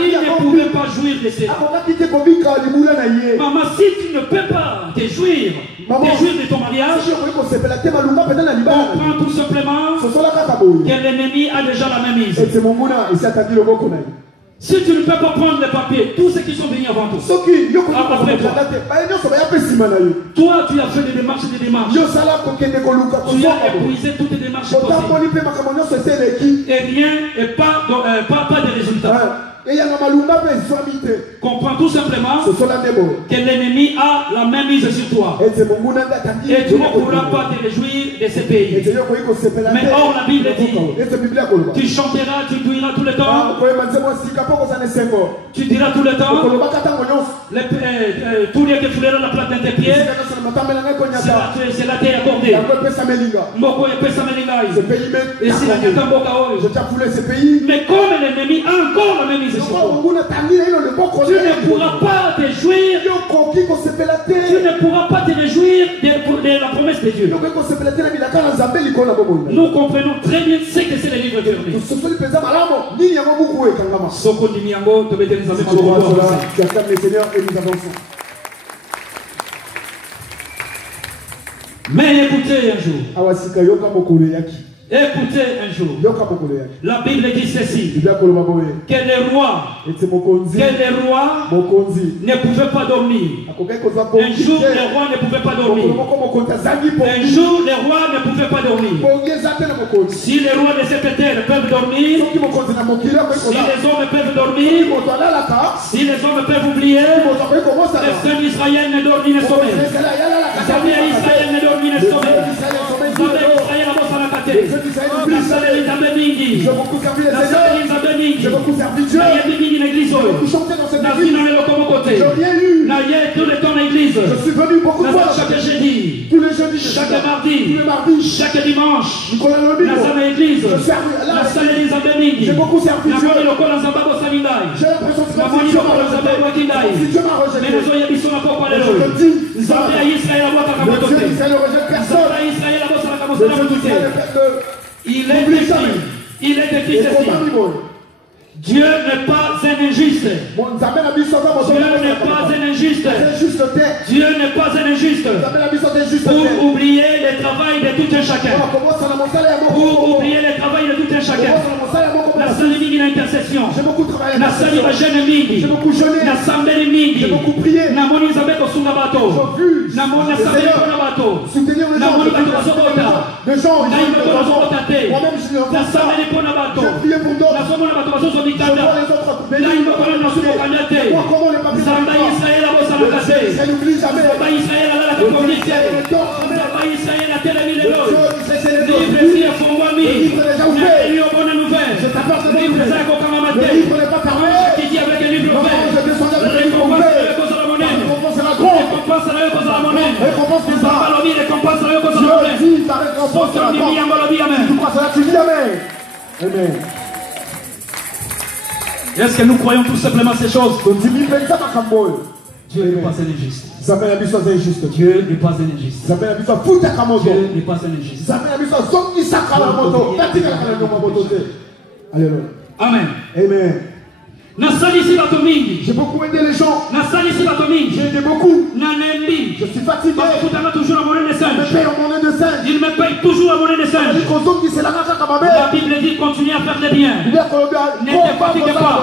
il ne pouvait pas jouir de cela. Maman, si tu ne peux pas te jouir de ton mariage, comprends tout simplement que l'ennemi a déjà la même mise. Si tu ne peux pas prendre les papiers, tous ceux qui sont venus avant toi, toi tu as fait des démarches. Tu as épuisé toutes les démarches possibles. Et rien, et pas de résultats. Comprends tout simplement que l'ennemi a la même mise sur toi. Et tu ne pourras pas te réjouir de ce pays. Mais or la Bible dit, tu chanteras, tu diras tout le temps. Tu diras tout le temps. Tout lieu que foulera la plate de tes pieds, c'est la terre accordée. Et si la mais comme l'ennemi a encore la même mise, tu ne pourras pas te jouir. Tu ne pourras pas te réjouir de la promesse de Dieu. Nous comprenons très bien ce que c'est le livre fermé. Mais écoutez un jour. Écoutez un jour, la Bible dit ceci, que le roi ne pouvait pas dormir. Un jour, le roi ne pouvait pas dormir. Un jour, le roi ne pouvait pas dormir. Si les rois de cette terre peuvent dormir, si les hommes peuvent dormir, si les hommes peuvent oublier, les saints d'Israël ne dorment ni ne sommeillent. Les amis d'Israël ne dorment ni ne sommeillent. J'ai beaucoup servi les Seigneurs. J'ai beaucoup servi Dieu. J'ai beaucoup chanté dans cette église. J'ai rien eu. Je suis venu beaucoup de fois. Chaque jeudi, tous les jeudis, chaque mardi, tous les mardis, chaque dimanche. Je suis arrivé. J'ai beaucoup servi Dieu. J'ai l'impression que Dieu m'a rejeté. Mais je te dis, le Dieu d'Israël ne rejette personne. Il est écrit ceci. Dieu n'est pas un injuste. Dieu n'est pas un injuste. Dieu n'est pas un injuste. Pour oublier le travail de tout un chacun. Pour oublier le travail de tout un chacun. La salle mingi l'intercession. La salle va jeune mingi. La sambeli mingi. Na moni zabe ko sunga bato. Na moni sambeli ko bato. Na moni bato sobota. Na imo ko sobota te. Na sambeli ko bato. Na somo na bato so là il me connaît dans ce candidaté. Zamba Israël a bossé la cassée. Zamba Israël a la communauté. Zamba Israël a télé les lois. Livre si à son ami. Il y a une bonne nouvelle. Livre ça qu'on a maté. Qui dit avec un livre ouvert. Récompense la cause de la monnaie. Récompense la cause de la monnaie. Zamba lobby récompense la cause de la monnaie. Amen. Est-ce que nous croyons tout simplement ces choses? Dieu n'est pas un injuste. Dieu n'est pas un injuste. Dieu n'est pas un injuste. Alléluia. Amen. Amen. J'ai beaucoup aidé les gens. J'ai aidé beaucoup. Je suis fatigué. Toujours à monnaie de singe. Il me paye toujours à monnaie de singe. La Bible dit continuez à faire le bien. Ne te fatigue pas.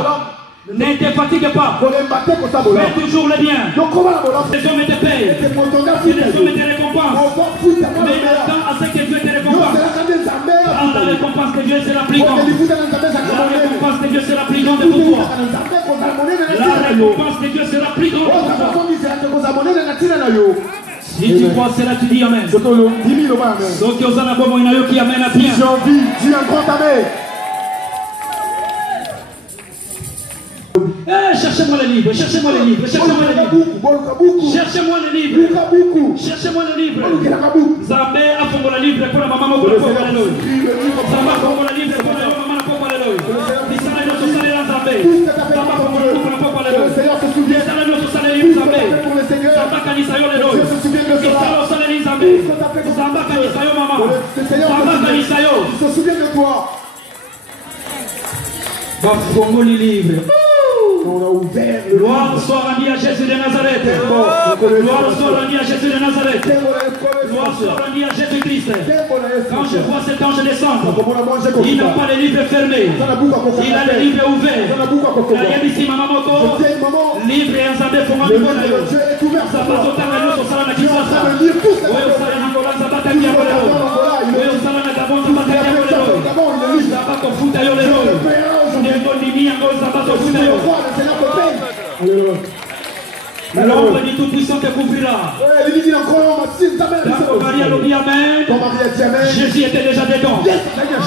Ne te fatigue pas. Fais toujours le bien. Les hommes te payent. Les hommes te récompensent. Mais attends à ce que Dieu te récompense. La récompense de Dieu c'est la plus grande. La récompense de Dieu c'est la plus grande pour toi. La récompense de Dieu c'est la plus grande pour toi. Si tu crois cela, tu dis Amen. Donc il y a un bon moyen qui amène à bien. J'ai envie, dis un grand Amen. Cherchez-moi les livres, cherchez-moi les livres, cherchez-moi les livres. Cherchez-moi les livres. Cherchez-moi les livres. Zambé a fait mon livre pour la maman pour le pauvre à l'eau. Zambé a fait mon livre pour la maman pour l'eau. Bisala no sale la Zambé. Zambé pour le pauvre à l'eau. Bisala no sale la Zambé. Zambé kanisayo l'eau. Bisala sale la Zambé. Zambé kanisayo maman. Zambé kanisayo. Il se souvient de toi. Bafongo les livres. On a ouvert le Gloire soit rendue à Jésus de Nazareth. Gloire soit rendue à Jésus de Nazareth. Gloire soit rendue à Jésus-Christ. Quand je vois cet ange descendre, il n'a pas les livres fermés. Il a les livres ouverts. Regarde ici, maman Moko. Livre et un zabé pour un niveau. Ça passe au temps de nous, au salon de Kisasa. Oui, au salon de Nicolas, ça va t'aider à voler. Oui, au salon de Gabon, ça va t'aider à voler. Ça va qu'on foute à voler. L'ombre du Tout-Puissant te couvrira. Jésus était déjà dedans.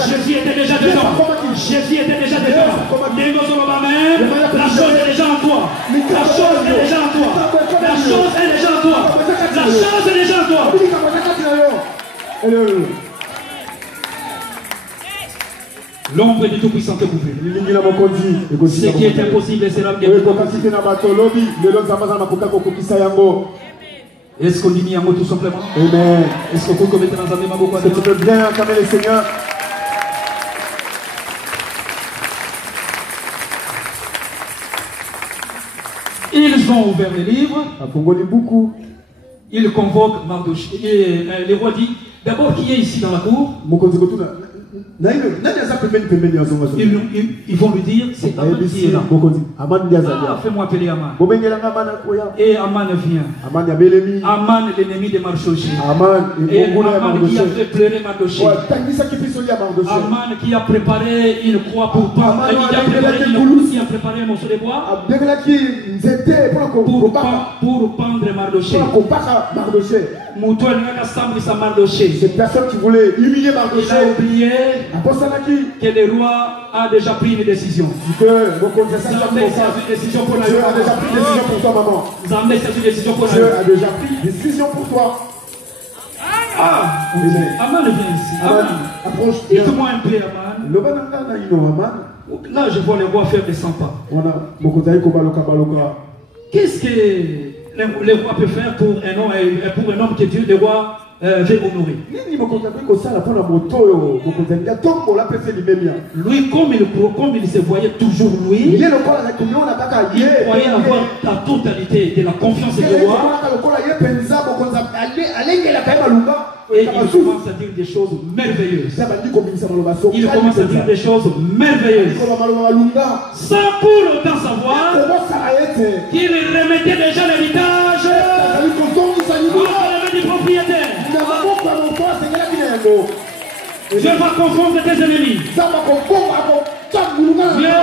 Jésus était déjà dedans. Jésus était déjà dedans. La chose est déjà en toi. La chose est déjà en toi. La chose est déjà en toi. La chose est déjà en toi. L'ombre du Tout-Puissant te couvre. Ce qui est impossible sera bien. Est-ce qu'on dit un mot tout simplement? Amen. Est-ce qu'on peut mettre dans un débat beaucoup? Tu peux bien acclamer le Seigneur. Ils ont ouvert les livres. Beaucoup. Ils convoquent Mardochée. Et le roi dit d'abord qui est ici dans la cour? Ils vont lui dire c'est Aman qui est là. Ah, fais-moi appeler Aman. Et Aman vient. Aman, l'ennemi de Mardochée. Et Aman qui a fait pleurer Mardochée. Aman qui a préparé une croix pour pendre. Qui a préparé une croix, qui a préparé un morceau de bois pour pendre Mardochée. Cette personne qui voulait humilier Mardochée, il a oublié que le roi a déjà pris une décision. Dieu a déjà pris une décision pour toi, maman. Dieu a déjà pris une décision pour toi. Aman vient ici. Approche. Dites-moi un peu, Aman. Là, je vois le roi faire des 100 pas. Qu'est-ce que le roi peut faire pour un homme que Dieu, le roi, veut honorer? Lui, comme il se voyait toujours lui, il croyait avoir la totalité de la confiance du roi. Et il commence à dire des choses merveilleuses. Il commence à dire des choses merveilleuses. Sans pour autant savoir qu'il remettait déjà l'héritage du propriétaire. Dieu va confondre tes ennemis. Dieu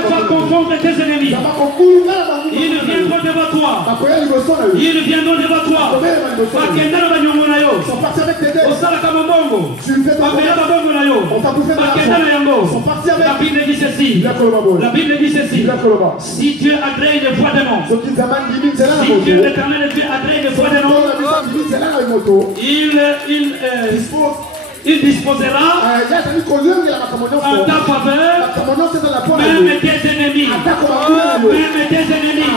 va confondre tes ennemis. Ils viendront devant toi. Ils viendront devant toi. Ils sont partis avec tes dettes. La Bible dit ceci. La Bible dit ceci. Si Dieu agrée une voix de nom, si Dieu l'éternel Dieu agrée une voix de nom, il il disposera en ta faveur même tes ennemis. Même tes ennemis.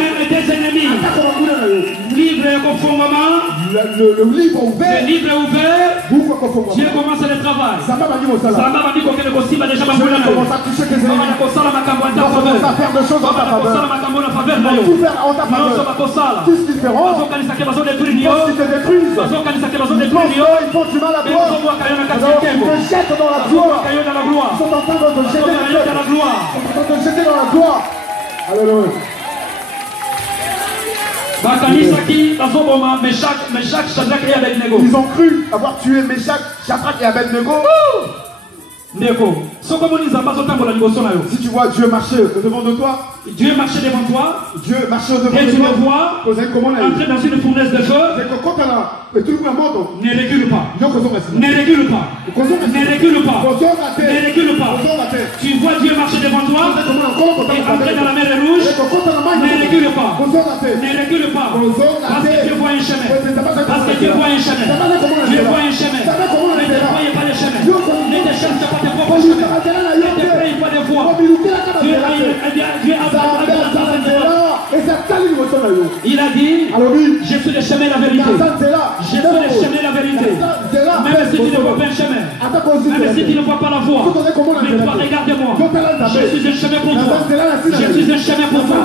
Même tes ennemis. Livre conformément. Le livre ouvert. Le livre ouvert. Dieu commence le travail. Samba m'a dit que le possible déjà commence à toucher tes ennemis. On commence à faire des choses en ta faveur. Tout faire en ta faveur. Tout ce qu'ils feront. Ils font du mal à toi. Ils te jettent dans la gloire. Ils sont en train de te jeter dans la gloire. Ils sont en train de te jeter dans la gloire. Alléluia. Ils ont cru avoir tué Meshach, Shadrach et Abednego. Si tu vois Dieu marcher devant de toi, Dieu marchait devant toi, Dieu marchait devant et tu le vois entrer dans une fournaise de feu, ne recule pas, ne recule pas, ne recule pas, ne recule pas. Tu vois Dieu marcher devant toi et entrer dans la mer rouge, ne recule pas, ne recule pas, parce que Dieu voit un chemin, parce que Dieu voit un chemin, Dieu voit un chemin, ne te croyez pas le chemin, ne te cherche pas tes propres chemins, ne te paye pas de voix. Il a dit, je suis le chemin et la vérité. Je suis le chemin et la vérité. Même si tu ne vois pas un chemin, même si tu ne vois pas la voie, mais toi regarde-moi. Je suis un chemin pour toi. Je suis un chemin pour toi.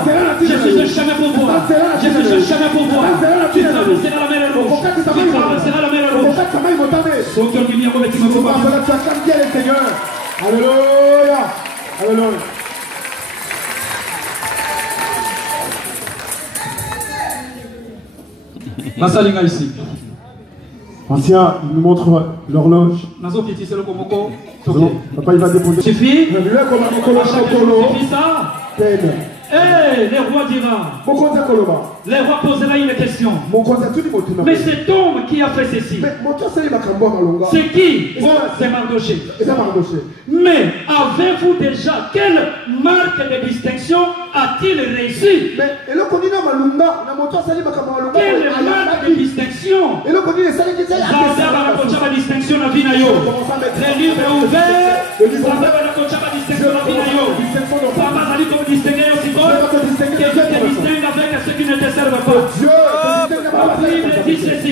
Je suis un chemin pour toi. Je suis un chemin pour toi. Tu traverseras la mer rouge. Tu traverseras la mer rouge. Alléluia. Alléluia. Masalinga ici. Ancien, il nous montre l'horloge. Papa, il va déposer. Suffit. Suffit ça. Les rois diront. Les rois posera une question. Mais cet homme qui a fait ceci, c'est qui? C'est Mardoché. Mais avez-vous déjà quelle marque de distinction a-t-il reçu? Quelle marque de distinction? Le livre est ouvert. Que Dieu te distingue avec ceux qui ne te servent pas. La Bible dit ceci.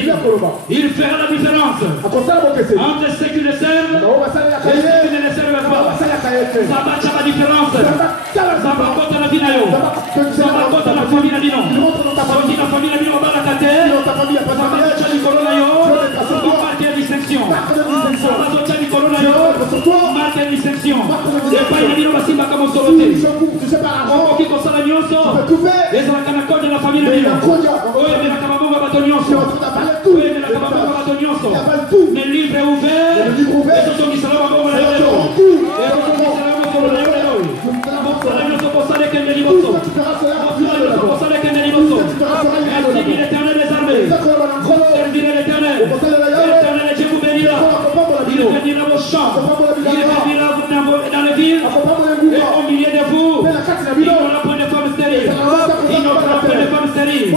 Il fera la différence entre ceux qui le servent et ceux qui ne le servent pas. Ça va faire la différence. Ça va contre la vie. Ça va contre la famille. Ça va contre la famille. Ça va marquer la distinction. Ça va marquer la distinction. Et pas une vie, on va s'y battre comme soloté. De la famille de Dieu. Mais le livre est ouvert. Et ce sont qui seront encore dans l'éternel des armées. Servir l'éternel. L'éternel Dieu vous bénira. Il bénira vos champs. Il bénira dans les villes. Et au milieu de vous, il n'aura point de femmes stériles. Il n'aura point de femmes stériles.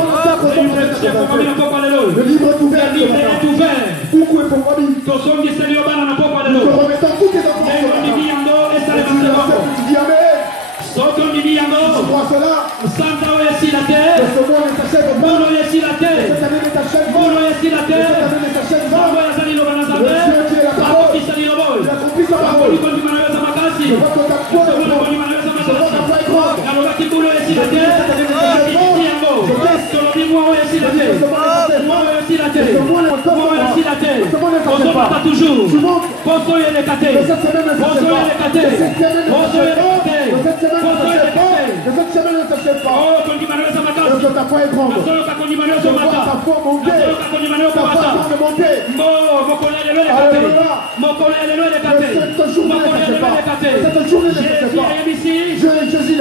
Le livre est ouvert. Le livre est ouvert. Toson qui s'est lié dans la pomme de l'eau. Santa est la terre. Mono est la terre. Mono est la terre. Mono est la terre. Qui s'est lié au bol.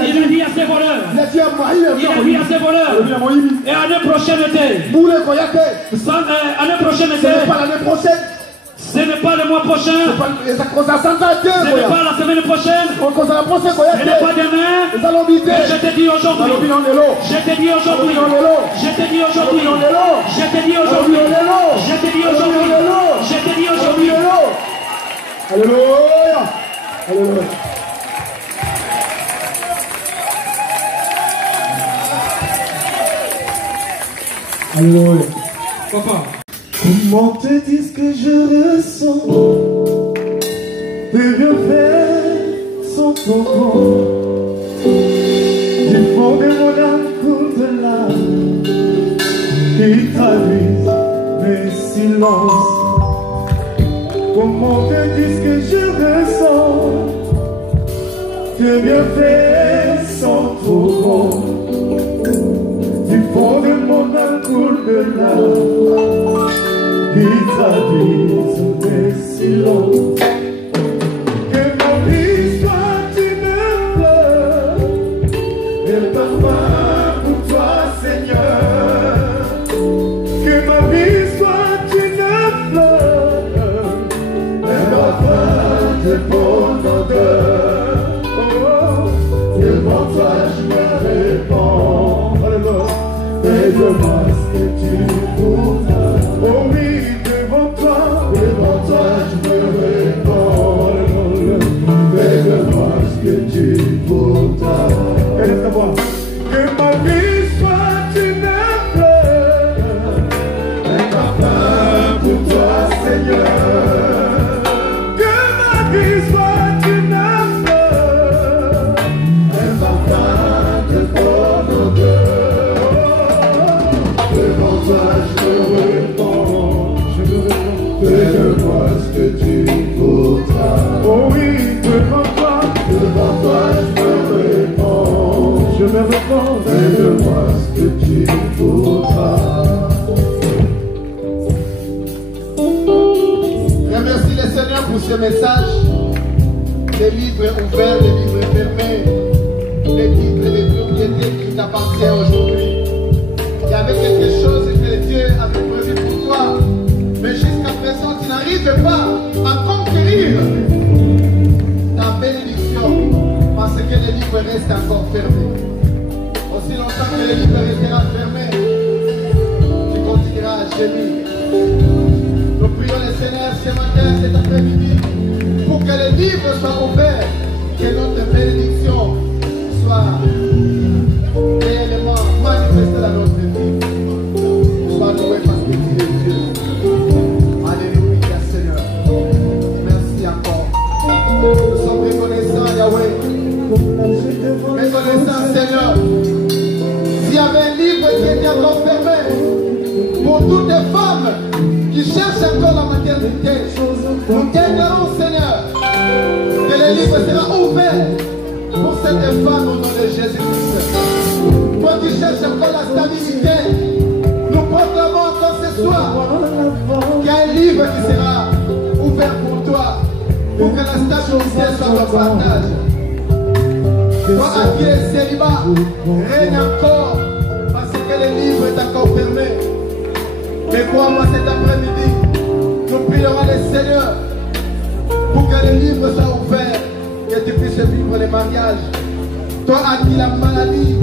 Il a dit à ses voleurs. Et l'année prochaine était. L'année prochaine était. Pas l'année prochaine. Ce n'est pas le mois prochain. Ce n'est pas la semaine prochaine. Ce n'est pas demain. Mais je te dis aujourd'hui. Je te dis aujourd'hui. Je te dis aujourd'hui. Je te dis aujourd'hui. Je te dis aujourd'hui. Je te dis aujourd'hui. Alléluia. Alléluia. Alléluia. Papa. Comment te dire ce que je ressens? Tes reflets sont ton corps. Du fond de mon âme coule de larmes qui traduisent mes silences. Comment te dire ce que je ressens? Tes bienfaits sont trop grands. Du fond de mon âme coule de larmes qui traduisent mes silences. Que mon histoire tu me pleures, et parfois pour toi Seigneur. Que ma vie soit une fleur, et parfois de bonne odeur. Oh, devant toi je me répands. Et devant ce que tu voudras. Oh oui, devant toi je me répands. Et devant ce que tu voudras. Et laisse savoir que ma vie soit une fleur, un parfum pour toi Seigneur. Que ma vie soit une fleur, un parfum de bonne odeur. Devant toi je me répands, fais-le-moi ce que tu voudras. Oh oui, devant toi je me répands, fais-le-moi ce que tu voudras. Remercie le Seigneur pour ce message. Les livres ouverts, les livres fermés, les titres, les propriétés qui t'appartiennent aujourd'hui. Il y avait quelque chose que Dieu avait prévu pour toi, mais jusqu'à présent tu n'arrives pas à conquérir ta bénédiction parce que les livres restent encore fermés. Aussi longtemps que les livres resteront fermés, tu continueras à gémir. Nous prions le Seigneur ce matin, cet après-midi, pour que les livres soient ouverts, que notre bénédiction soit réellement manifestée dans notre vie. Sois loué parce que tu es Dieu. Alléluia Seigneur. Merci encore. Nous sommes reconnaissants Yahweh. Reconnaissants Seigneur. S'il y avait un livre qui était encore fermé, pour toutes les femmes qui cherchent encore la maternité, nous déclarons Seigneur que le livre sera ouvert pour cette femme au nom de Jésus-Christ. Toi qui cherches encore la stabilité, nous proclamons encore ce soir qu'il y a un livre qui sera ouvert pour toi, pour que la stabilité soit ton partage. Toi à qui est célibat, règne encore, parce que le livre est encore fermé. Mais crois-moi cet après-midi, nous prierons le Seigneur pour que le livre soit ouvert, que tu puisses vivre les mariages. Toi à qui la maladie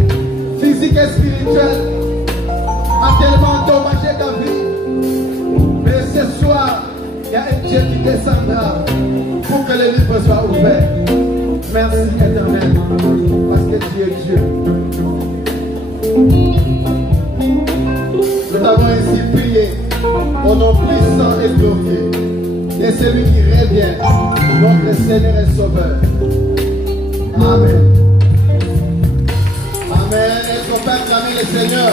physique et spirituelle a tellement endommagé ta vie. Mais ce soir, il y a un Dieu qui descendra pour que le livre soit ouvert. Merci éternel, parce que tu es Dieu. Nous t'avons ainsi prié au nom puissant et glorieux de celui qui revient, notre Seigneur et Sauveur. Amen. Amen. Est-ce qu'on peut acclamer le Seigneur?